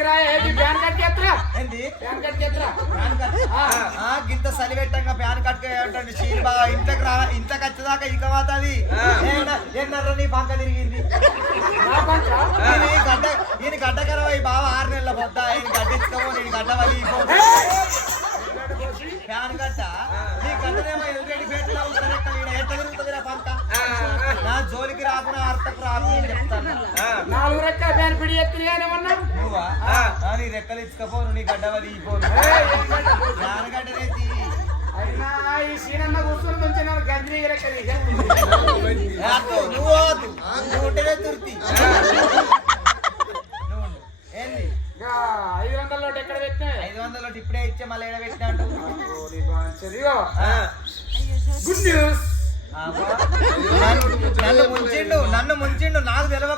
జోలికి రా ఏంటి ప్యాన్ కట్ ఎత్తరా ఏంది ప్యాన్ కట్ ఎత్తరా ప్యాన్ కట్ గింత సలివెట్టంగా ప్యాన్ కట్ ఏమంటాడు చీరు బాగా ఇంట్లోకి రా ఇంట్లోకి వచ్చేదాకా ఇక మాతది ఎన్నర్ర నీ పంక తిరిగింది ఈయన గడ్డకరం అయ్యి బాగా 6 నెలల పొద్ద ఈయన గడ్డించుకోమో నేను గడ్డ వలిగిపో ఫ్యాన్ కట్ట నీ గడ్డనేమో ఎదురెడ్డి పెట్టినా ఉంటారు ఎట్లా తిరుగుతుంది పంక నా జోలికి రాకుండా అర్థకు రాకు నేను చెప్తాను 4 రెక్కల ఫ్యాన్ పిడి ఎత్తిరిగానేమన్నా నువ్వా నీ రెక్కలు ఇచ్చుకపోను నీ గడ్డ వలిగిపోను ఫ్యాన్ గడ్డనేసి అయినా ఈ సీనన్న కూర్చొని కొంచెం గంజి రెక్కలు నువ్వు నువ్వు ఉంటేనే తుర్తి ఏంది 500 నోటు ఎక్కడ పెట్టినా 500 నోటు ఇప్పుడే ఇచ్చే మళ్ళీ ఎక్కడ పెట్టినాడు గుడ్ న్యూస్ నన్ను ముంచిండు నాకు తెలియక